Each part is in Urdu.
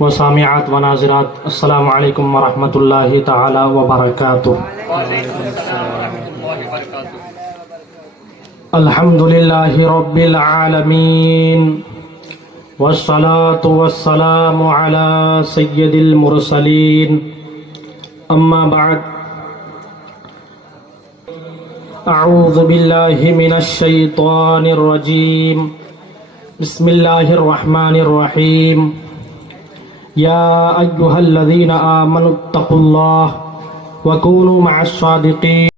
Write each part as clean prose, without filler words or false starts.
و سامعات و ناظرات، السلام علیکم ورحمۃ اللہ تعالی وبرکاتہ۔ الحمد للہ رب العالمین والصلاة والسلام علی سید المرسلین، اما بعد، اعوذ باللہ من الشیطان الرجیم، بسم اللہ الرحمن الرحیم، یا ایہا الذین آمنوا اتقوا اللہ وکونوا مع الصادقین۔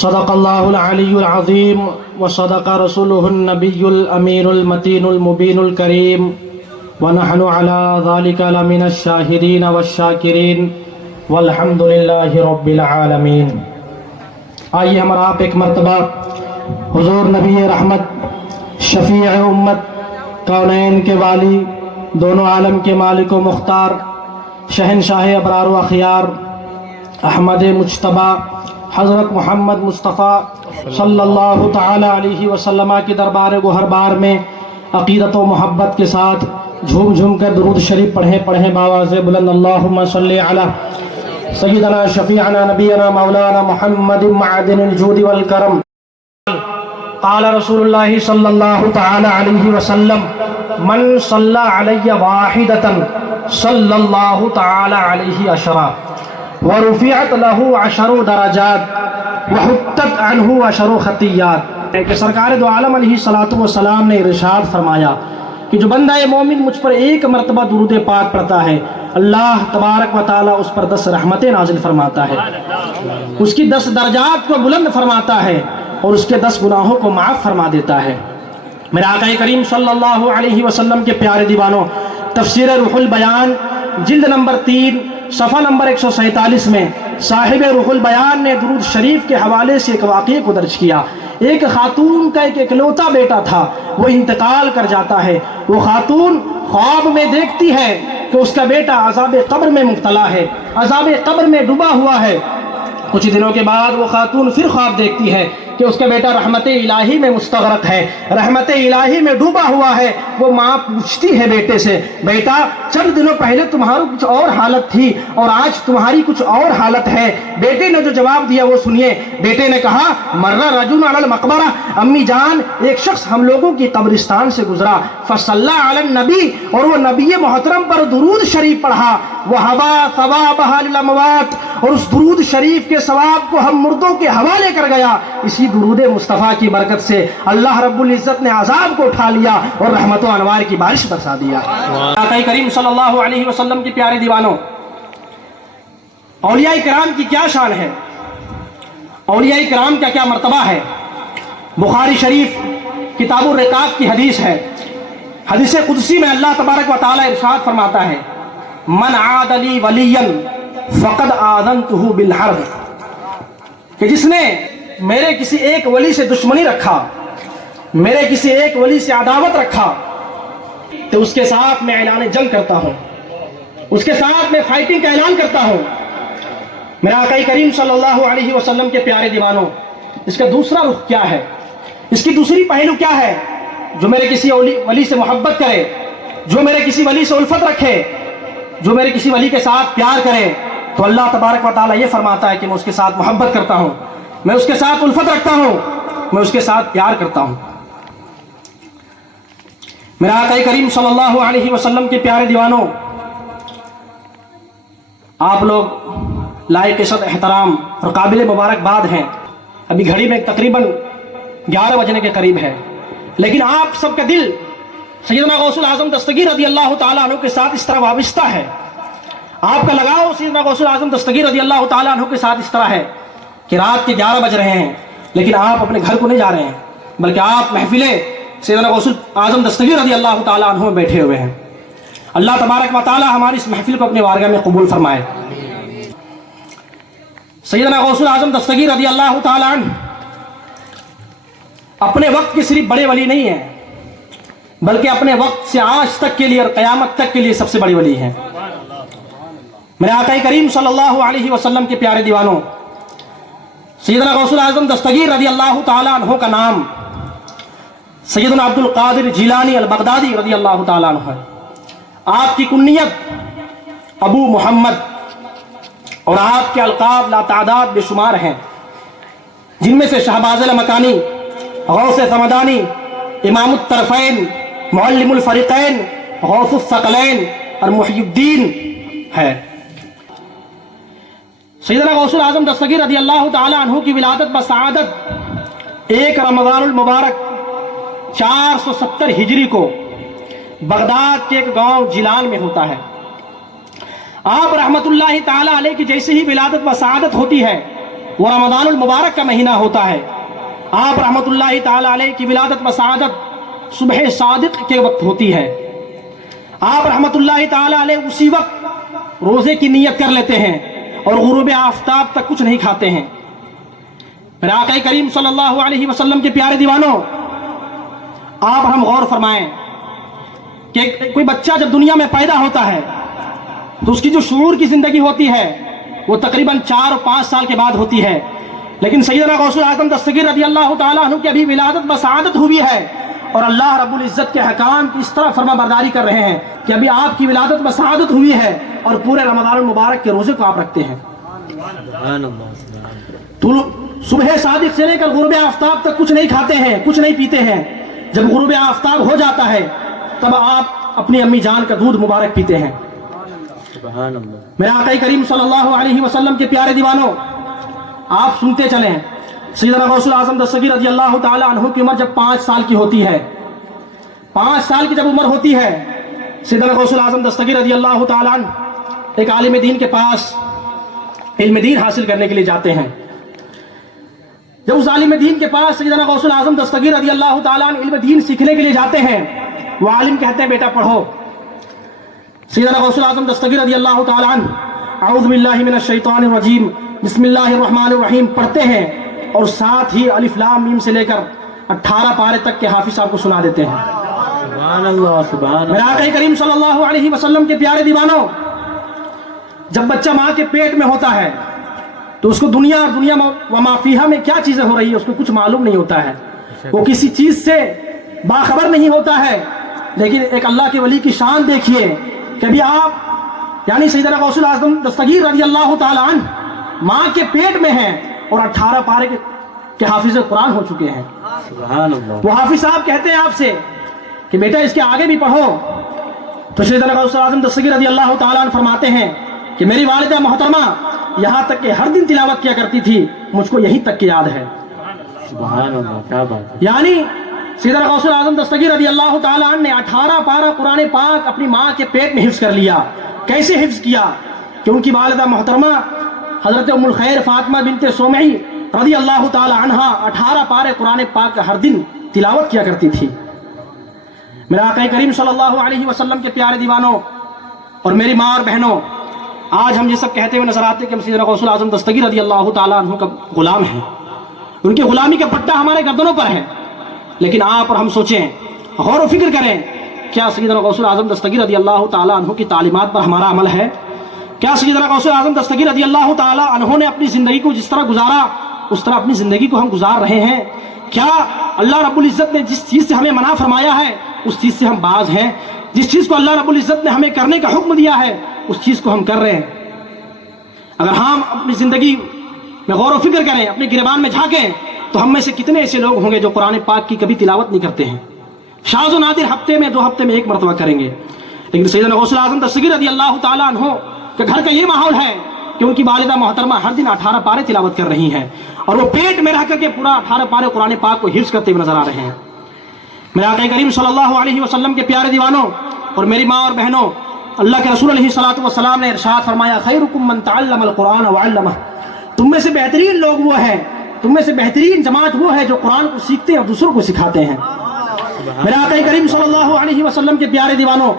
صدق اللہ العلی العظیم وصدق رسولہ النبی الامین المتین المبین الکریم، ونحن علی ذلک لمن الشاہدین والشاکرین، والحمد للہ رب العالمین۔ آئیے ہم آپ ایک مرتبہ حضور نبی رحمت، شفیع امت، کونین کے والی، دونوں عالم کے مالک و مختار، شہنشاہ ابرار و اخیار، احمد مجتبیٰ حضرت محمد مصطفیٰ صلی اللہ تعالی علیہ وسلم کی دربار گوہر بار میں عقیدت و محبت کے ساتھ جھوم جھوم کر درود شریف پڑھیں بآواز بلند، اللہم صلی علی سیدنا شفیعنا نبینا مولانا محمد معدن الجود والکرم۔ قال رسول اللہ صلی اللہ تعالی علیہ وسلم، من صلی علی واحدتا صلی اللہ تعالی علیہ عشرا، ورفعت له 10 درجات وحطت عنہ 10 خطیات۔ کہ سرکار دو عالم علیہ الصلوۃ والسلام نے ارشاد فرمایا کہ جو بندہ مومن مجھ پر ایک مرتبہ درود پاک پڑھتا ہے، اللہ تبارک و تعالی اس پر 10 رحمتیں نازل فرماتا ہے، اس کی 10 درجات کو بلند فرماتا ہے، اور اس کے 10 گناہوں کو معاف فرما دیتا ہے۔ میرے آقا کریم صلی اللہ علیہ وسلم کے پیارے دیوانوں، تفسیر روح البیان جلد نمبر 3 صفحہ نمبر 147 میں صاحب روح البیان نے درود شریف کے حوالے سے ایک واقعے کو درج کیا۔ ایک خاتون کا ایک اکلوتا بیٹا تھا، وہ انتقال کر جاتا ہے۔ وہ خاتون خواب میں دیکھتی ہے کہ اس کا بیٹا عذاب قبر میں مبتلا ہے، عذاب قبر میں ڈوبا ہوا ہے۔ کچھ دنوں کے بعد وہ خاتون پھر خواب دیکھتی ہے کہ اس کا بیٹا رحمت الہی میں مستغرق ہے، رحمت الہی میں ڈوبا ہوا ہے۔ وہ ماں پوچھتی ہے بیٹے سے، بیٹا چند دنوں پہلے تمہاری کچھ اور حالت تھی اور آج تمہاری کچھ اور حالت ہے۔ بیٹے نے جو جواب دیا وہ سنیے۔ بیٹے نے کہا، مرہ رجل علی المقبرہ، امی جان ایک شخص ہم لوگوں کی قبرستان سے گزرا، فصلی علی النبی، اور وہ نبی محترم پر درود شریف پڑھا، وہبا ثوابھا للاموات، اور اس درود شریف کے ثواب کو ہم مردوں کے حوالے کر گیا۔ اسی درود مصطفیٰ کی برکت سے اللہ رب العزت نے عذاب کو اٹھا لیا اور رحمت و انوار کی بارش برسا دیا۔ آقا کریم صلی اللہ علیہ وسلم کے پیارے دیوانوں، اولیاء کرام کی کیا شان ہے، اولیاء کرام کا کیا مرتبہ ہے۔ بخاری شریف کتاب الرقاق کی حدیث ہے، حدیث قدسی میں اللہ تبارک و تعالی ارشاد فرماتا ہے، من عاد لی ولیا فقد آذنتہ بالحرب، کہ جس نے میرے کسی ایک ولی سے دشمنی رکھا، میرے کسی ایک ولی سے عداوت رکھا، تو اس کے ساتھ میں اعلان جنگ کرتا ہوں، اس کے ساتھ میں فائٹنگ کا اعلان کرتا ہوں۔ میرا آقا کریم صلی اللہ علیہ وسلم کے پیارے دیوانوں، اس کا دوسرا رخ کیا ہے، اس کی دوسری پہلو کیا ہے؟ جو میرے کسی ولی سے محبت کرے، جو میرے کسی ولی سے الفت رکھے، جو میرے کسی ولی کے ساتھ پیار کرے، تو اللہ تبارک و تعالیٰ یہ فرماتا ہے کہ میں اس کے ساتھ محبت کرتا ہوں، میں اس کے ساتھ الفت رکھتا ہوں، میں اس کے ساتھ پیار کرتا ہوں۔ میرا آقا کریم صلی اللہ علیہ وسلم کے پیارے دیوانوں، آپ لوگ لائق عزت احترام اور قابل مبارکباد ہیں۔ ابھی گھڑی میں تقریباً 11 بجنے کے قریب ہے، لیکن آپ سب کا دل سیدنا غوث الاعظم دستگیر رضی اللہ تعالیٰ عنہ کے ساتھ اس طرح وابستہ ہے، آپ کا لگاؤ سیدنا غوث الاعظم دستگیر رضی اللہ تعالیٰ عنہ کے ساتھ اس طرح ہے کہ رات کے 11 بج رہے ہیں، لیکن آپ اپنے گھر کو نہیں جا رہے ہیں، بلکہ آپ محفل سیدنا غوث الاعظم دستگیر رضی اللہ تعالیٰ عنہ میں بیٹھے ہوئے ہیں۔ اللہ تبارک و تعالیٰ ہماری اس محفل کو اپنی بارگاہ میں قبول فرمائے۔ سیدنا غوث الاعظم دستگیر رضی اللہ تعالیٰ عنہ اپنے وقت کے صرف بڑے ولی نہیں ہیں، بلکہ اپنے وقت سے آج تک کے لیے اور قیامت تک کے لیے سب سے بڑی ولی ہیں۔ میرے آقا کریم صلی اللہ علیہ وسلم کے پیارے دیوانوں، سیدنا غوث الاعظم دستگیر رضی اللہ تعالیٰ عنہ کا نام سیدنا عبد القادر جیلانی البغدادی رضی اللہ تعالیٰ عنہ ہے۔ آپ کی کنیت ابو محمد اور آپ کے القاب لاتعداد بے شمار ہیں، جن میں سے شہباز مکانی، غوث سمدانی، امام الطرفین، معلم الفریقین، غوث الثقلین اور محی الدین ہے۔ سیدنا غوث الاعظم دستگیر رضی اللہ تعالی عنہ کی ولادت بسعادت 1 رمضان المبارک 470 ہجری کو بغداد کے ایک گاؤں جیلان میں ہوتا ہے۔ آپ رحمت اللہ تعالی علیہ کی جیسے ہی ولادت بسعادت ہوتی ہے وہ رمضان المبارک کا مہینہ ہوتا ہے۔ آپ رحمت اللہ تعالی علیہ کی ولادت بسعادت صبح صادق کے وقت ہوتی ہے۔ آپ رحمت اللہ تعالی علیہ اسی وقت روزے کی نیت کر لیتے ہیں اور غروب آفتاب تک کچھ نہیں کھاتے ہیں۔ میرے آقا کریم صلی اللہ علیہ وسلم کے پیارے دیوانوں، آپ ہم غور فرمائیں کہ کوئی بچہ جب دنیا میں پیدا ہوتا ہے تو اس کی جو شعور کی زندگی ہوتی ہے وہ تقریباً 4 اور 5 سال کے بعد ہوتی ہے، لیکن سیدنا غوث الاعظم دستگیر رضی اللہ تعالیٰ عنہ کی ابھی ولادت بسعادت ہوئی ہے اور اللہ رب العزت کے حکام کی اس طرح فرما برداری کر رہے ہیں کہ ابھی آپ کی ولادت بسعادت ہوئی ہے اور پورے رمضان المبارک کے روزے کو آپ رکھتے ہیں۔ صبح صادق سے لے کر غروب آفتاب تک کچھ نہیں کھاتے ہیں، کچھ نہیں پیتے ہیں۔ جب غروب آفتاب ہو جاتا ہے تب آپ اپنی امی جان کا دودھ مبارک پیتے ہیں۔ میرے آقا کریم صلی اللہ علیہ وسلم کے پیارے دیوانوں، آپ سنتے چلیں، سیدنا غوث الاعظم دستگیر رضی اللہ تعالی عنہ کی عمر جب 5 سال کی ہوتی ہے، 5 سال کی جب عمر ہوتی ہے، سیدنا غوث الاعظم دستگیر رضی اللہ تعالی عنہ ایک عالم دین کے پاس علم دین حاصل کرنے کے لیے جاتے ہیں۔ جب اس عالم دین کے پاس سیدنا غوث الاعظم دستگیر رضی اللہ تعالی عنہ علم دین سیکھنے کے لیے جاتے ہیں، وہ عالم کہتے ہیں بیٹا پڑھو۔ سیدنا غوث الاعظم دستگیر رضی اللہ تعالی عنہ اعوذ باللہ من الشیطان الرجیم بسم اللہ الرحمن الرحیم پڑھتے ہیں اور ساتھ ہی الف لام میم سے لے کر 18 پارے تک کے حافظ صاحب کو سنا دیتے ہیں۔ سبحان اللہ سبحان اللہ۔ میرے آقا کریم صلی اللہ علیہ وسلم کے پیارے دیوانوں، جب بچہ ماں کے پیٹ میں ہوتا ہے تو اس کو دنیا اور دنیا و ما فیہا میں کیا چیزیں ہو رہی ہے اس کو کچھ معلوم نہیں ہوتا ہے، وہ کسی چیز سے باخبر نہیں ہوتا ہے، لیکن ایک اللہ کے ولی کی شان دیکھیے کہ ابھی آپ یعنی سیدنا غوث الاعظم دستگیر رضی اللہ تعالی عنہ ماں کے پیٹ میں ہیں اور 18 پارے کے حافظ قرآن ہو چکے ہیں۔ سبحان اللہ۔ وہ حافظ صاحب کہتے ہیں آپ سے کہ بیٹا اس کے آگے بھی پڑھو، تو سیدنا غوث الاعظم دستگیر رضی اللہ تعالی عنہ فرماتے ہیں کہ میری والدہ محترمہ یہاں تک کہ ہر دن تلاوت کیا کرتی تھی، مجھ کو یہی تک کی یاد ہے۔ سبحان اللہ، کیا بات ہے۔ یعنی سیدنا غوث الاعظم دستگیر رضی اللہ تعالی عنہ نے 18 پارہ قرآن پاک اپنی ماں کے پیٹ میں حفظ کر لیا۔ کیسے حفظ کیا کہ ان کی والدہ محترمہ حضرت ام الخیر فاطمہ بنت سومعی رضی اللہ تعالی عنہا 18 پارے قرآن پاک ہر دن تلاوت کیا کرتی تھی۔ میرا آقا کریم صلی اللہ علیہ وسلم کے پیارے دیوانوں اور میری ماں اور بہنوں، آج ہم یہ سب کہتے ہوئے نظر آتے کہ ہم سیدنا غوث الاعظم دستگیر رضی اللہ تعالی عنہ کا غلام ہیں، ان کی غلامی کا پٹا ہمارے گردنوں پر ہے، لیکن آپ اور ہم سوچیں، غور و فکر کریں، کیا سیدنا غوث الاعظم دستگیر رضی اللہ تعالی عنہ کی تعلیمات پر ہمارا عمل ہے؟ کیا سیدنا غوث الاعظم دستگیر رضی اللہ تعالی عنہ نے اپنی زندگی کو جس طرح گزارا اس طرح اپنی زندگی کو ہم گزار رہے ہیں؟ کیا اللہ رب العزت نے جس چیز سے ہمیں منع فرمایا ہے اس چیز سے ہم باز ہیں؟ جس چیز کو اللہ رب العزت نے ہمیں کرنے کا حکم دیا ہے اس چیز کو ہم کر رہے ہیں؟ اگر ہم اپنی زندگی میں غور و فکر کریں، اپنے گریبان میں جھانکیں، تو ہم میں سے کتنے ایسے لوگ ہوں گے جو قرآن پاک کی کبھی تلاوت نہیں کرتے ہیں؟ شاذ و نادر ہفتے میں 2 ہفتے میں 1 مرتبہ کریں گے، لیکن سیدنا غوث الاعظم دستگیر رضی اللہ تعالی عنہ کہ گھر کا یہ ماحول ہے کہ ان کی والدہ محترمہ ہر دن 18 پارے تلاوت کر رہی ہیں اور وہ پیٹ میں رہ کر کے پورا 18 پارے قرآن پاک کو حفظ کرتے ہوئے نظر آ رہے ہیں۔ میرے آقا کریم صلی اللہ علیہ وسلم کے پیارے دیوانوں اور میری ماں اور بہنوں، اللہ کے رسول علیہ الصلوۃ والسلام نے ارشاد فرمایا خیرکم من تعلم القرآن وعلمہ، تم میں سے بہترین لوگ وہ ہیں، تم میں سے بہترین جماعت وہ ہے جو قرآن کو سیکھتے ہیں اور دوسروں کو سکھاتے ہیں۔ میرے آقا کریم صلی اللہ علیہ وسلم کے پیارے دیوانوں،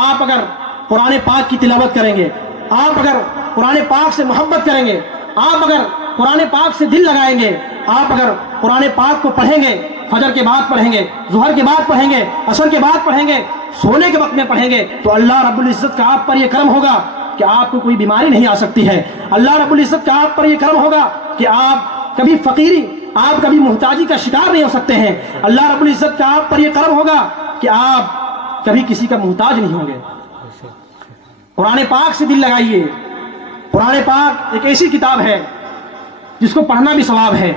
آپ اگر قرآن پاک کی تلاوت کریں گے، آپ اگر قرآن پاک سے محبت کریں گے، آپ اگر قرآن پاک سے دل لگائیں گے، آپ اگر قرآن پاک کو پڑھیں گے، فجر کے بعد پڑھیں گے، ظہر کے بعد پڑھیں گے، عصر کے بعد پڑھیں گے، سونے کے وقت میں پڑھیں گے، تو اللہ رب العزت کا آپ پر یہ کرم ہوگا کہ آپ کو کوئی بیماری نہیں آ سکتی ہے۔ اللہ رب العزت کا آپ پر یہ کرم ہوگا کہ آپ کبھی فقیری، آپ کبھی محتاجی کا شکار نہیں ہو سکتے ہیں۔ اللہ رب العزت کا آپ پر یہ کرم ہوگا کہ آپ کبھی کسی کا محتاج نہیں ہوں گے۔ قرآن پاک سے دل لگائیے. قرآن پاک ایک ایسی کتاب ہے جس کو پڑھنا بھی ثواب ہے,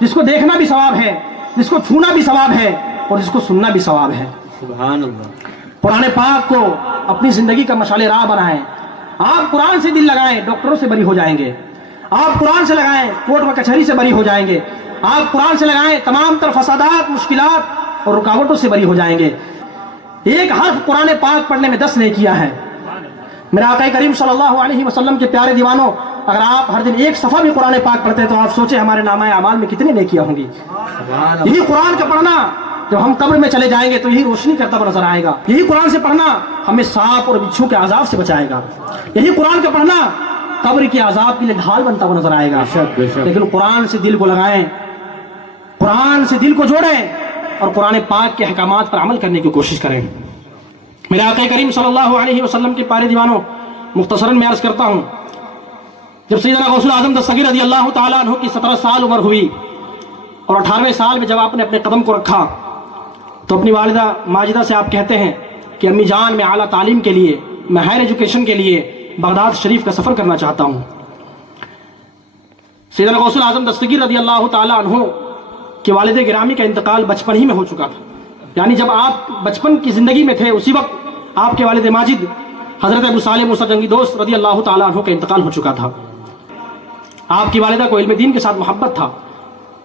جس کو دیکھنا بھی ثواب ہے, جس کو چھونا بھی ثواب ہے, اور جس کو سننا بھی ثواب ہے. سبحان اللہ. قرآن پاک کو اپنی زندگی کا مشعل راہ بنائیں. آپ قرآن سے دل لگائیں, ڈاکٹروں سے بری ہو جائیں گے. آپ قرآن سے لگائیں, کورٹ و کچہری سے بری ہو جائیں گے. آپ قرآن سے لگائیں, تمام تر فسادات, مشکلات اور رکاوٹوں سے بری ہو جائیں گے. ایک حرف قرآن پاک پڑھنے میں 10 نیکیاں ہیں. میرے آقا کریم صلی اللہ علیہ وسلم کے پیارے دیوانوں, اگر آپ ہر دن ایک صفحہ بھی قرآن پاک پڑھتے ہیں تو آپ سوچیں ہمارے نامہ اعمال میں کتنی نیکیاں ہوں گی. یہی قرآن کا پڑھنا جب ہم قبر میں چلے جائیں گے تو یہی روشنی کرتا ہوا نظر آئے گا. یہی قرآن سے پڑھنا ہمیں سانپ اور بچھو کے عذاب سے بچائے گا. یہی قرآن کا پڑھنا قبر کے عذاب کے لیے ڈھال بنتا ہوا نظر آئے گا. لیکن قرآن سے دل کو لگائیں, قرآن سے دل کو جوڑیں اور قرآن پاک کے احکامات پر عمل کرنے کی کوشش کریں. میرے آقا کریم صلی اللہ علیہ وسلم کے پیارے دیوانوں, مختصراً میں عرض کرتا ہوں, جب سیدنا غوث الاعظم دستگیر رضی اللہ تعالیٰ عنہ کی 17 سال عمر ہوئی اور 18ویں سال میں جب آپ نے اپنے قدم کو رکھا تو اپنی والدہ ماجدہ سے آپ کہتے ہیں کہ امی جان, میں اعلیٰ تعلیم کے لیے, میں ہائر ایجوکیشن کے لیے بغداد شریف کا سفر کرنا چاہتا ہوں. سیدنا غوث الاعظم دستگیر رضی اللہ تعالیٰ عنہ کے والد گرامی کا انتقال بچپن ہی میں ہو چکا تھا. یعنی جب آپ بچپن کی زندگی میں تھے اسی وقت آپ کے والد ماجد حضرت ابو صالح موسیٰ جنگی دوست رضی اللہ تعالیٰ عنہ کا انتقال ہو چکا تھا. آپ کی والدہ کو علم دین کے ساتھ محبت تھا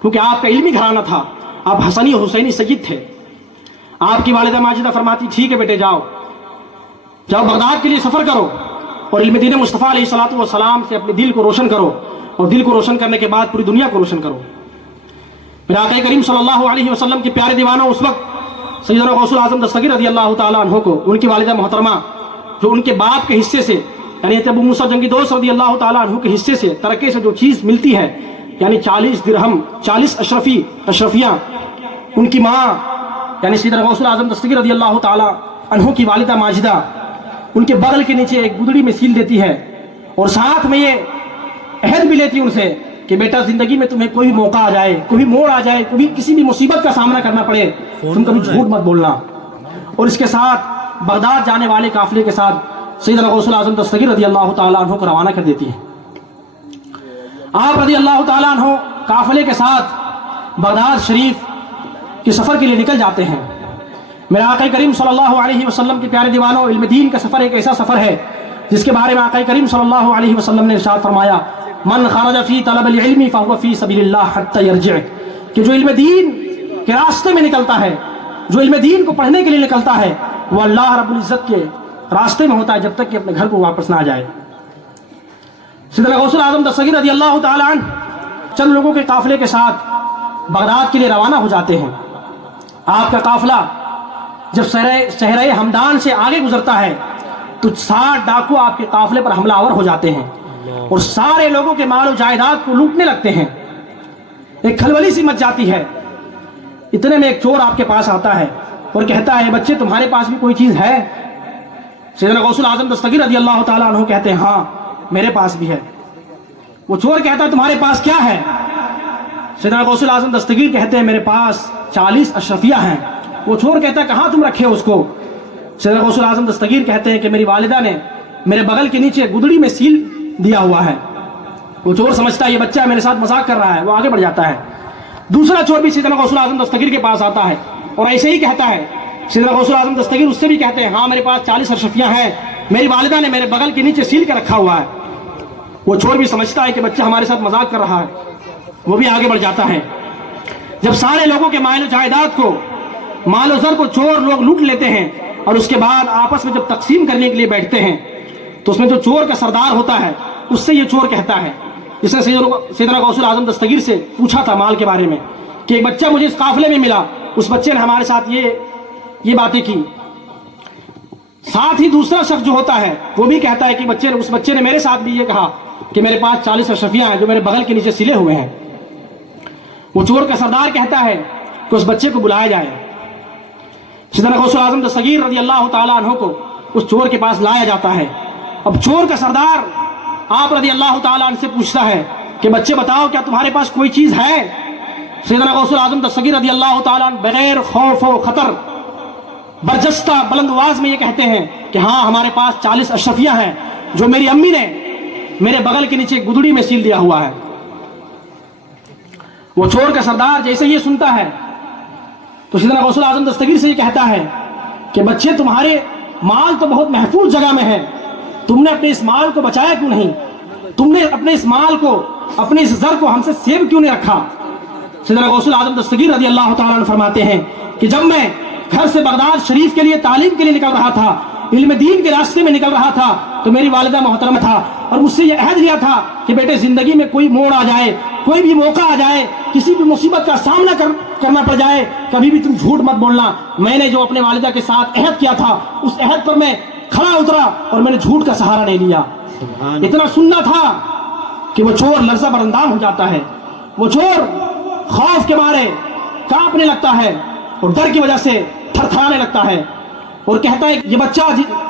کیونکہ آپ کا علمی گھرانہ تھا. آپ حسنی اور حسینی سید تھے. آپ کی والدہ ماجدہ فرماتی, ٹھیک ہے بیٹے, جاؤ بغداد کے لیے سفر کرو اور علم دین مصطفیٰ علیہ الصلوۃ والسلام سے اپنے دل کو روشن کرو, اور دل کو روشن کرنے کے بعد پوری دنیا کو روشن کرو. میرے آقا کریم صلی اللہ علیہ وسلم کے پیارے دیوانوں, اس وقت سیدنا غوث الاعظم دستگیر رضی اللہ تعالیٰ عنہ کو ان کی والدہ محترمہ جو ان کے باپ کے حصے سے یعنی ابو موسیٰ جنگی دوست رضی اللہ تعالیٰ عنہ کے حصے سے ترکے سے جو چیز ملتی ہے یعنی 40 درہم, 40 اشرفیاں, ان کی ماں یعنی سیدنا غوث الاعظم دستگیر رضی اللہ تعالیٰ عنہ کی والدہ ماجدہ ان کے بغل کے نیچے ایک گدڑی میں سیل دیتی ہے اور ساتھ میں یہ عہد بھی لیتی ان سے کہ بیٹا زندگی میں تمہیں کوئی موقع آ جائے, کوئی موڑ آ جائے, کسی بھی مصیبت کا سامنا کرنا پڑے, تم کبھی جھوٹ مت بولنا. اور اس کے ساتھ بغداد جانے والے قافلے کے ساتھ سیدنا غوث الاعظم دستگیر رضی اللہ تعالیٰ عنہ کو روانہ کر دیتی ہے. آپ رضی اللہ تعالیٰ عنہ قافلے کے ساتھ بغداد شریف کے سفر کے لیے نکل جاتے ہیں. میرے آقا کریم صلی اللہ علیہ وسلم کے پیارے دیوانوں, علم دین کا سفر ایک ایسا سفر ہے جس کے بارے میں آقا کریم صلی اللہ علیہ وسلم نے ارشاد فرمایا, من خرج فی طلب العلم فهو فی سبیل اللہ حتی یرجع, کہ جو علم دین کے راستے میں نکلتا ہے, جو علم دین کو پڑھنے کے لیے نکلتا ہے, وہ اللہ رب العزت کے راستے میں ہوتا ہے جب تک کہ اپنے گھر کو واپس نہ آ جائے. سیدنا غوث الاعظم دستگیر رضی اللہ تعالیٰ عنہ چند لوگوں کے قافلے کے ساتھ بغداد کے لیے روانہ ہو جاتے ہیں. آپ کا قافلہ جب صحرائے ہمدان سے آگے گزرتا ہے تو 60 ڈاکو آپ کے قافلے پر حملہ آور ہو جاتے ہیں اور سارے لوگوں کے مال و جائیداد کو لوٹنے لگتے ہیں. ایک کھلبلی سی مچ جاتی ہے. اتنے میں ایک چور آپ کے پاس آتا ہے اور کہتا ہے, بچے تمہارے پاس بھی کوئی چیز ہے؟ سیدنا غوث الاعظم دستگیر رضی اللہ تعالیٰ عنہ کہتے ہیں, ہاں میرے پاس بھی ہے. وہ چور کہتا ہے, تمہارے پاس کیا ہے؟ سیدنا غوث الاعظم دستگیر کہتے ہیں, میرے پاس 40 اشرفیہ ہیں. وہ چور کہتا ہے, کہاں تم رکھے اس کو؟ سیدنا غوث الاعظم دستگیر کہتے ہیں کہ میری والدہ نے میرے بغل کے نیچے گدڑی میں سیل دیا ہوا ہے. وہ چور سمجھتا ہے یہ بچہ میرے ساتھ مذاق کر رہا ہے, وہ آگے بڑھ جاتا ہے. دوسرا چور بھی سیدنا غوث الاعظم دستگیر کے پاس آتا ہے اور ایسے ہی کہتا ہے. سیدنا غوث الاعظم دستگیر اس سے بھی کہتے ہیں, ہاں میرے پاس 40 اشرفیاں ہیں, میری والدہ نے میرے بغل کے نیچے سیل کر رکھا ہوا ہے. وہ چور بھی سمجھتا ہے کہ بچہ ہمارے ساتھ مذاق کر رہا ہے, وہ بھی آگے بڑھ جاتا ہے. جب سارے لوگوں کے مال و جائیداد کو, مال و زر کو چور لوگ لوٹ لیتے ہیں اور اس کے بعد آپس میں جب تقسیم کرنے کے لیے بیٹھتے ہیں تو اس میں جو چور کا سردار ہوتا ہے اس سے یہ چور کہتا ہے, جس نے سیدنا غوث الاعظم دستگیر سے پوچھا تھا مال کے بارے میں کہ ایک بچہ مجھے اس قافلے میں ملا, اس بچے نے ہمارے ساتھ یہ باتیں کی. ساتھ ہی دوسرا شخص جو ہوتا ہے وہ بھی کہتا ہے کہ اس بچے نے میرے ساتھ بھی یہ کہا کہ میرے پاس 40 اشرفیاں ہیں جو میرے بغل کے نیچے سلے ہوئے ہیں. وہ چور کا سردار کہتا ہے کہ اس بچے کو بلایا جائے. سیدنا غوث الاعظم دستگیر رضی اللہ تعالیٰ عنہ کو اس چور کے پاس لایا جاتا ہے. اب چور کا سردار آپ رضی اللہ تعالیٰ عنہ سے پوچھتا ہے کہ بچے بتاؤ کیا تمہارے پاس کوئی چیز ہے؟ سیدنا غوث الاعظم دستگیر رضی اللہ تعالیٰ عنہ بغیر خوف و خطر برجستہ بلند آواز میں یہ کہتے ہیں کہ ہاں ہمارے پاس 40 اشرفیہ ہیں جو میری امی نے میرے بغل کے نیچے گدڑی میں سیل دیا ہوا ہے۔ وہ چور کا سردار جیسے یہ سنتا ہے تو سیدنا غوث اعظم دستگیر سے یہ کہتا ہے کہ بچے تمہارے مال تو بہت محفوظ جگہ میں ہے، تم نے اپنے اس مال کو بچایا کیوں نہیں؟ تم نے اپنے اس مال کو، اپنے اس زر کو ہم سے سیو کیوں نہیں رکھا؟ سیدنا غوث اعظم دستگیر رضی اللہ تعالیٰ عنہ فرماتے ہیں کہ جب میں گھر سے بغداد شریف کے لیے تعلیم کے لیے نکل رہا تھا، علم دین کے راستے میں نکل رہا تھا، تو میری والدہ محترمہ تھا اور مجھ سے یہ عہد لیا تھا کہ بیٹے زندگی میں کوئی موڑ آ جائے، کوئی بھی موقع آ جائے، کسی بھی مصیبت کا سامنا کرنا پڑ جائے، کبھی بھی تم جھوٹ مت بولنا۔ میں نے جو اپنے والدہ کے ساتھ عہد کیا تھا اس عہد پر میں کھڑا اترا اور میں نے جھوٹ کا سہارا نہیں لیا۔ اتنا سننا تھا کہ وہ چور لرزہ براندام ہو جاتا ہے، وہ چور خوف کے مارے کانپنے لگتا ہے اور ڈر کی وجہ سے تھر تھرانے لگتا ہے اور کہتا ہے کہ یہ بچہ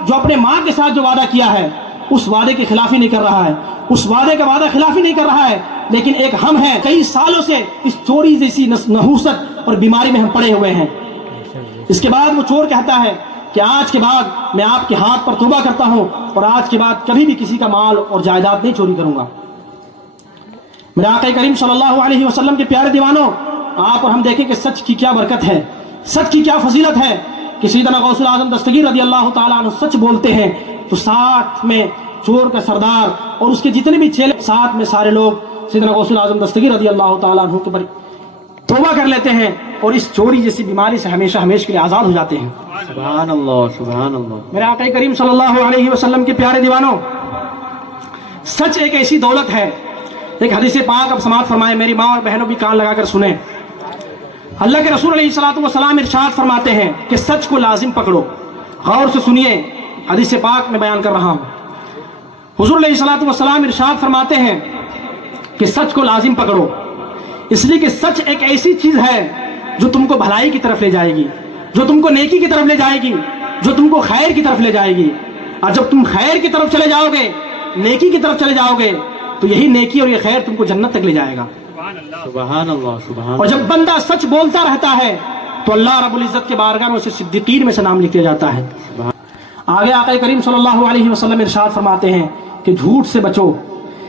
جو اپنے ماں کے ساتھ جو وعدہ کیا ہے اس وعدے کی خلافی نہیں کر رہا ہے، اس وعدے کا وعدہ خلافی نہیں کر رہا ہے، لیکن ایک ہم ہیں کئی سالوں سے اس چوری جیسی نحوست اور بیماری میں ہم پڑے ہوئے ہیں۔ اس کے بعد وہ چور کہتا ہے کہ آج کے بعد میں آپ کے ہاتھ پر توبہ کرتا ہوں اور آج کے بعد کبھی بھی کسی کا مال اور جائیداد نہیں چوری کروں گا۔ میرے آقا کریم صلی اللہ علیہ وسلم کے پیارے دیوانوں، آپ اور ہم دیکھیں کہ سچ کی کیا برکت ہے، سچ کی کیا فضیلت ہے کہ سیدنا غوث اعظم دستگیر رضی اللہ تعالیٰ عنہ سچ بولتے ہیں تو ساتھ میں چور کا سردار اور اس کے جتنے بھی چیلے، ساتھ میں سارے لوگ سیدنا غوث اعظم دستگیر رضی اللہ تعالیٰ عنہ کے پر توبہ کر لیتے ہیں اور اس چوری جیسی بیماری سے ہمیشہ ہمیشہ کے لیے آزاد ہو جاتے ہیں۔ سبحان اللہ، سبحان اللہ۔ میرے آقا کریم صلی اللہ علیہ وسلم کے پیارے دیوانوں، سچ ایک ایسی دولت ہے۔ ایک حدیث پاک اب سماعت فرمائے، میری ماں اور بہنوں بھی کان لگا کر سنیں۔ اللہ کے رسول علیہ الصلوۃ والسلام ارشاد فرماتے ہیں کہ سچ کو لازم پکڑو۔ غور سے سنیے، حدیث پاک میں بیان کر رہا ہوں۔ حضور علیہ الصلوۃ والسلام ارشاد فرماتے ہیں کہ سچ کو لازم پکڑو، اس لیے کہ سچ ایک ایسی چیز ہے جو تم کو بھلائی کی طرف لے جائے گی، جو تم کو نیکی کی طرف لے جائے گی، جو تم کو خیر کی طرف لے جائے گی۔ اور جب تم خیر کی طرف چلے جاؤ گے، نیکی کی طرف چلے جاؤ گے تو یہی نیکی اور یہ خیر تم کو جنت تک لے جائے گا۔ سبحان اللہ، سبحان اور جب بندہ سچ بولتا رہتا ہے تو اللہ رب العزت کے بارگاہ میں اسے صدیقین میں سے نام لکھ دیا جاتا ہے۔ آگے آقا کریم صلی اللہ علیہ وسلم ارشاد فرماتے ہیں کہ جھوٹ سے بچو،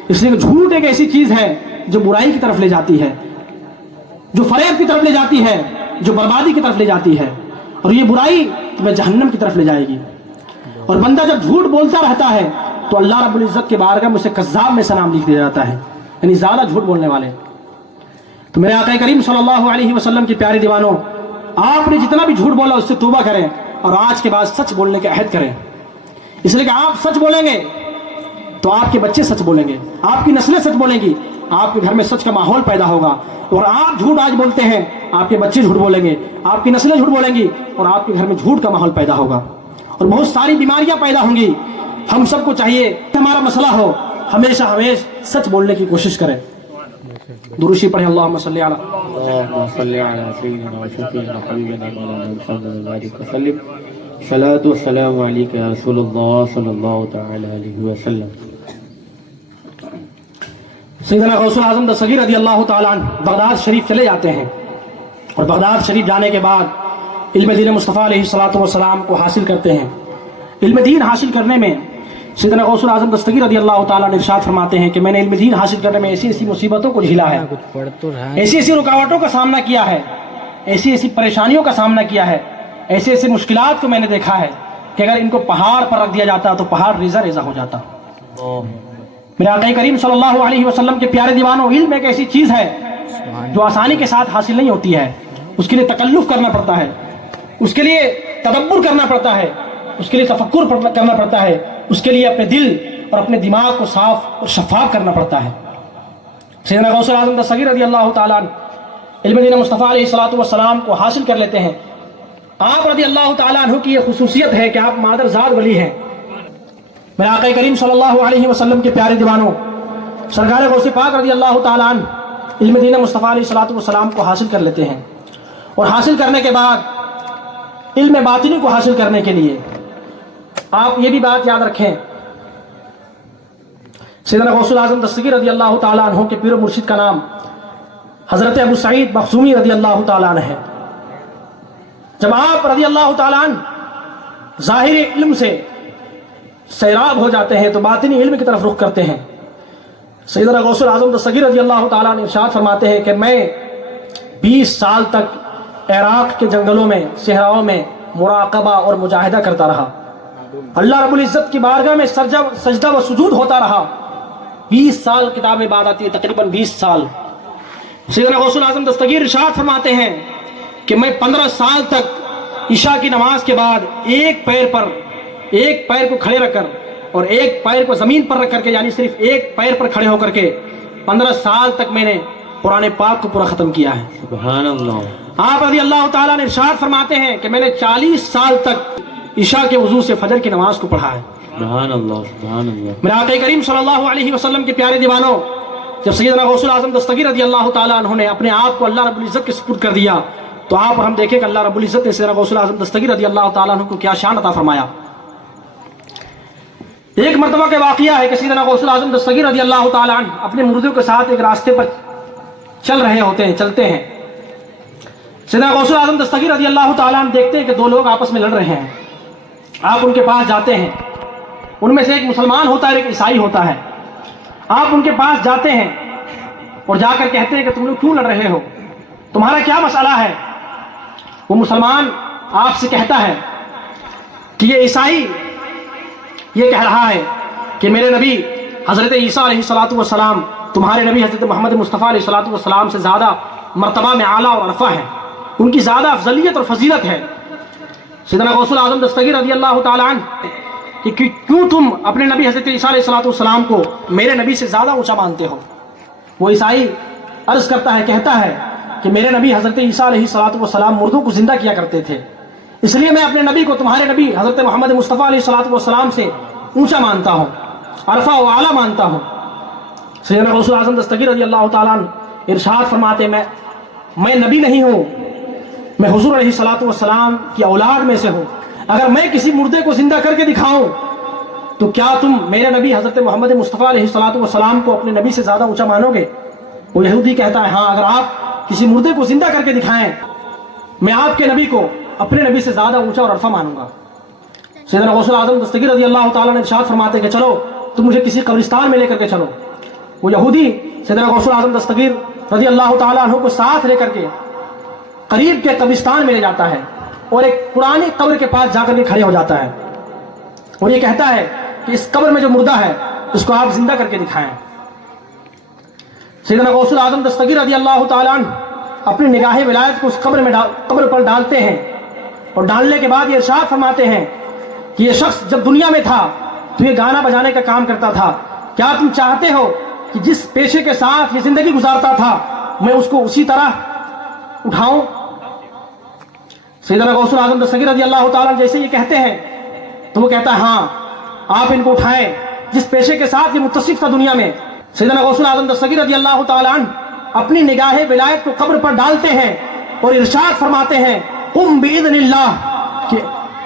اس لیے کہ جھوٹ ایک ایسی چیز ہے جو برائی کی طرف لے جاتی ہے، جو فریب کی طرف لے جاتی ہے، جو بربادی کی طرف لے جاتی ہے، اور یہ برائی تمہیں جہنم کی طرف لے جائے گی۔ اور بندہ جب جھوٹ بولتا رہتا ہے تو اللہ رب العزت کے بارگاہ میں اسے کذاب میں سے نام لکھ دیا جاتا ہے، یعنی زیادہ جھوٹ بولنے والے۔ تو میرے آقا کریم صلی اللہ علیہ وسلم کے پیارے دیوانوں، آپ نے جتنا بھی جھوٹ بولا اس سے توبہ کریں اور آج کے بعد سچ بولنے کا عہد کریں، اس لیے کہ آپ سچ بولیں گے تو آپ کے بچے سچ بولیں گے، آپ کی نسلیں سچ بولیں گی، آپ کے گھر میں سچ کا ماحول پیدا ہوگا۔ اور آپ جھوٹ آج بولتے ہیں، آپ کے بچے جھوٹ بولیں گے، آپ کی نسلیں جھوٹ بولیں گی اور آپ کے گھر میں جھوٹ کا ماحول پیدا ہوگا اور بہت ساری بیماریاں پیدا ہوں گی۔ ہم سب کو چاہیے کہ ہمارا مسئلہ ہو ہمیشہ سچ بولنے کی کوشش کریں۔ دروشی پڑھیں، اللہم صلی علی اللهم صل على سيدنا وشفيعنا وحبيبنا مولانا محمد وبارك وسلم۔ الصلاة والسلام عليك يا رسول الله صلى الله تعالى عليه وسلم۔ سیدنا غوث اعظم دستگیر رضی اللہ تعالیٰ عنہ بغداد شریف چلے جاتے ہیں اور بغداد شریف جانے کے بعد علم دین مصطفیٰ علیہ الصلوۃ والسلام کو حاصل کرتے ہیں۔ علم دین حاصل کرنے میں سیدنا غوث اعظم دستگیر رضی اللہ تعالیٰ نے ارشاد فرماتے ہیں کہ میں نے علم دین حاصل کرنے میں ایسی ایسی مصیبتوں کو جھیلا ہے، ایسی ایسی رکاوٹوں کا سامنا کیا ہے، ایسی ایسی پریشانیوں کا سامنا کیا ہے، ایسے ایسے مشکلات کو میں نے دیکھا ہے کہ اگر ان کو پہاڑ پر رکھ دیا جاتا تو پہاڑ ریزہ ریزہ ہو جاتا۔ میرے آقا کریم صلی اللہ علیہ وسلم کے پیارے دیوانوں، علم ایک ایسی چیز ہے جو آسانی کے ساتھ حاصل نہیں ہوتی ہے، اس کے لیے تکلف کرنا پڑتا ہے، اس کے لیے تدبر کرنا پڑتا ہے، اس کے لیے تفکر کرنا پڑتا ہے، اس کے لیے اپنے دل اور اپنے دماغ کو صاف اور شفاف کرنا پڑتا ہے۔ سیدنا غوث اعظم دستگیر رضی اللہ تعالیٰ عنہ علم دین مصطفیٰ علیہ الصلوۃ والسلام کو حاصل کر لیتے ہیں۔ آپ رضی اللہ تعالیٰ عنہ کی یہ خصوصیت ہے کہ آپ مادر ذات ولی ہیں۔ میرے آقا کریم صلی اللہ علیہ وسلم کے پیارے دیوانوں، سرکار غوث پاک رضی اللہ تعالیٰ عنہ علم دین مصطفیٰ علیہ الصلوۃ والسلام کو حاصل کر لیتے ہیں، اور حاصل کرنے کے بعد علم باطنی کو حاصل کرنے کے لیے آپ یہ بھی بات یاد رکھیں، سیدنا غوث اعظم دستگیر رضی اللہ تعالیٰ عنہ کے پیر و مرشد کا نام حضرت ابو سعید مخزومی رضی اللہ تعالیٰ عنہ ہے۔ جب آپ رضی اللہ تعالیٰ عنہ ظاہر علم سے سیراب ہو جاتے ہیں تو باطنی علم کی طرف رخ کرتے ہیں۔ سیدنا غوث اعظم دستگیر رضی اللہ تعالیٰ عنہ ارشاد فرماتے ہیں کہ میں 20 سال تک عراق کے جنگلوں میں، صحراؤں میں مراقبہ اور مجاہدہ کرتا رہا، اللہ رب العزت کی بارگاہ میں سجدہ و سجود ہوتا رہا۔ 20 سال کتاب میں بات آتی ہے، تقریباً 20 سال۔ سیدنا غوث اعظم دستگیر ارشاد فرماتے ہیں کہ میں 15 سال تک عشاء کی نماز کے بعد ایک پیر کو کھڑے رکھ کر اور ایک پیر کو زمین پر رکھ کر کے، یعنی صرف ایک پیر پر کھڑے ہو کر کے 15 سال تک میں نے قرآن پاک کو پورا ختم کیا ہے۔ سبحان اللہ۔ آپ رضی اللہ تعالیٰ نے ارشاد فرماتے ہیں کہ میں نے 40 سال تک عشاء کے وضو سے فجر کی نماز کو پڑھا ہے۔ سبحان اللہ، سبحان اللہ۔ میرے آقا کریم صلی اللہ علیہ وسلم کے پیارے دیوانوں، جب سیدنا غوث اعظم دستگیر رضی اللہ تعالیٰ عنہ نے اپنے آپ کو اللہ رب العزت کے سپرد کر دیا تو آپ اور ہم دیکھیں کہ اللہ رب العزت نے سیدنا غوث اعظم دستگیر رضی اللہ تعالیٰ عنہ کو کیا شان عطا فرمایا۔ ایک مرتبہ کا واقعہ ہے کہ سیدنا غوث اعظم دستگیر رضی اللہ تعالیٰ عنہ اپنے مریدوں کے ساتھ ایک راستے پر چلتے ہیں۔ سیدنا غوث اعظم دستگیر رضی اللہ تعالیٰ عنہ دیکھتے ہیں کہ دو لوگ آپس میں لڑ رہے ہیں۔ آپ ان کے پاس جاتے ہیں، ان میں سے ایک مسلمان ہوتا ہے اور ایک عیسائی ہوتا ہے۔ آپ ان کے پاس جاتے ہیں اور جا کر کہتے ہیں کہ تم لوگ کیوں لڑ رہے ہو، تمہارا کیا مسئلہ ہے؟ وہ مسلمان آپ سے کہتا ہے کہ یہ عیسائی یہ کہہ رہا ہے کہ میرے نبی حضرت عیسیٰ علیہ الصلوۃ والسلام تمہارے نبی حضرت محمد مصطفیٰ علیہ الصلوۃ والسلام سے زیادہ مرتبہ میں اعلیٰ اور عرفہ ہے، ان کی زیادہ افضلیت اور فضیلت ہے۔ سیدنا غوث اعظم دستگیر رضی اللہ تعالیٰ عنہ کہ کیوں تم اپنے نبی حضرت عیسیٰ علیہ الصلوۃ والسلام کو میرے نبی سے زیادہ اونچا مانتے ہو؟ وہ عیسائی عرض کرتا ہے، کہتا ہے کہ میرے نبی حضرت عیسیٰ علیہ الصلوۃ والسلام مردوں کو زندہ کیا کرتے تھے، اس لیے میں اپنے نبی کو تمہارے نبی حضرت محمد مصطفیٰ علیہ الصلوۃ والسلام سے اونچا مانتا ہوں، عرفہ و اعلیٰ مانتا ہوں۔ سیدنا غوث اعظم دستگیر رضی اللہ تعالیٰ عنہ ارشاد فرماتے میں نبی نہیں ہوں، میں حضور علیہ الصلوۃ والسلام کی اولاد میں سے ہوں، اگر میں کسی مردے کو زندہ کر کے دکھاؤں تو کیا تم میرے نبی حضرت محمد مصطفیٰ علیہ الصلوۃ والسلام کو اپنے نبی سے زیادہ اونچا مانو گے؟ وہ یہودی کہتا ہے ہاں، اگر آپ کسی مردے کو زندہ کر کے دکھائیں میں آپ کے نبی کو اپنے نبی سے زیادہ اونچا اور عرفہ مانوں گا۔ سیدنا غوث اعظم دستگیر رضی اللہ تعالیٰ نے ارشاد فرماتے کہ چلو تم مجھے کسی قبرستان میں لے کر کے چلو۔ وہ یہودی سیدنا غوث اعظم دستگیر رضی اللہ تعالیٰ عنہ کو ساتھ لے کر کے قریب کے قبرستان میں لے جاتا ہے اور ایک پرانی قبر کے پاس جا کر کے کھڑے ہو جاتا ہے اور یہ کہتا ہے کہ اس قبر میں جو مردہ ہے اس کو آپ زندہ کر کے دکھائیں۔ سیدنا غوث اعظم دستگیر رضی اللہ تعالیٰ عنہ اپنی نگاہ ولایت کو اس قبر پر ڈالتے ہیں اور ڈالنے کے بعد یہ ارشاد فرماتے ہیں کہ یہ شخص جب دنیا میں تھا تو یہ گانا بجانے کا کام کرتا تھا، کیا تم چاہتے ہو کہ جس پیشے کے ساتھ یہ زندگی گزارتا تھا میں اس کو اسی طرح اٹھاؤں؟ سیدنا غوث اعظم دستگیر رضی اللہ تعالیٰ جیسے یہ کہتے ہیں تو وہ کہتا ہے ہاں آپ ان کو اٹھائیں جس پیشے کے ساتھ یہ متصف تھا دنیا میں۔ سیدنا غوث اعظم دستگیر رضی اللہ تعالیٰ عنہ اپنی نگاہ ولایت کو قبر پر ڈالتے ہیں اور ارشاد فرماتے ہیں قم باذن اللہ کہ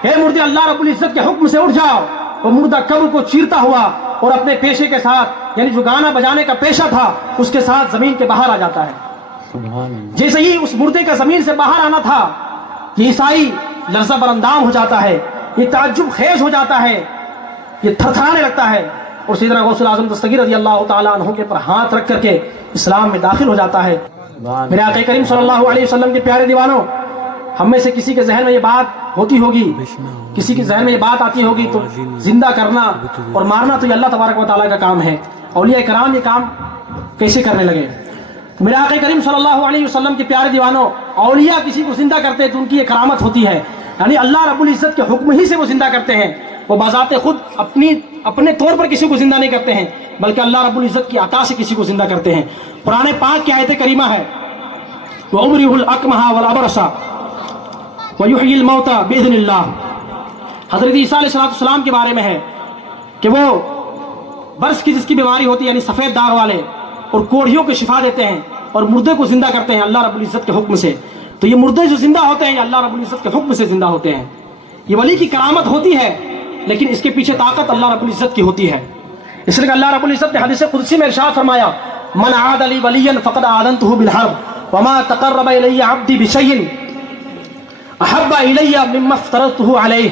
اے مردے اللہ رب العزت کے حکم سے اٹھ جاؤ۔ وہ مردہ قبر کو چیرتا ہوا اور اپنے پیشے کے ساتھ یعنی جو گانا بجانے کا پیشہ تھا اس کے ساتھ زمین کے باہر آ جاتا ہے۔ سبحان اللہ۔ جیسے ہی اس مردے کا زمین سے باہر آنا تھا یہ عیسائی لرزہ براندام ہو جاتا ہے، یہ تعجب خیز ہو جاتا ہے، یہ تھرتھرانے لگتا ہے اور سیدنا غوث اعظم دستگیر رضی اللہ تعالیٰ عنہ کے پر ہاتھ رکھ کر کے اسلام میں داخل ہو جاتا ہے۔ میرے آقا کریم صلی اللہ علیہ وسلم کے پیارے دیوانوں، ہم میں سے کسی کے ذہن میں یہ بات ہوتی ہوگی، کسی کے ذہن میں یہ بات آتی ہوگی تو زندہ کرنا اور مارنا تو یہ اللہ تبارک و تعالیٰ کا کام ہے، اولیاء کرام یہ کام کیسے کرنے لگے؟ میرے آقا کریم صلی اللہ علیہ وسلم کے پیارے دیوانوں، اولیاء کسی کو زندہ کرتے ہیں تو ان کی یہ کرامت ہوتی ہے، یعنی اللہ رب العزت کے حکم ہی سے وہ زندہ کرتے ہیں، وہ بذات خود اپنے طور پر کسی کو زندہ نہیں کرتے ہیں بلکہ اللہ رب العزت کی عطا سے کسی کو زندہ کرتے ہیں۔ قرآن پاک کی آیت کریمہ ہے وَأُبْرِئُ الْأَكْمَحَ وَالْأَبْرَصَ وَيُحْيِي الْمَوْتَى بِإِذْنِ اللَّهِ۔ حضرت عیسیٰ علیہ السلام کے بارے میں ہے کہ وہ برس کی جس کی بیماری ہوتی ہے یعنی سفید داغ والے اور کوڑھیوں کو شفا دیتے ہیں اور مردے کو زندہ کرتے ہیں اللہ رب العزت کے حکم سے۔ تو یہ مردے جو زندہ ہوتے ہیں یہ اللہ رب العزت کے حکم سے زندہ ہوتے ہیں۔ یہ ولی کی کرامت ہوتی ہے لیکن اس کے پیچھے طاقت اللہ رب العزت کی ہوتی ہے۔ اس لیے اللہ رب العزت نے حدیث قدسی میں ارشاد فرمایا من عاد لی ولیا فقد آذنته بالحرب وما تقرب الی عبدی بشیء احب الی مما افترضته علیہ۔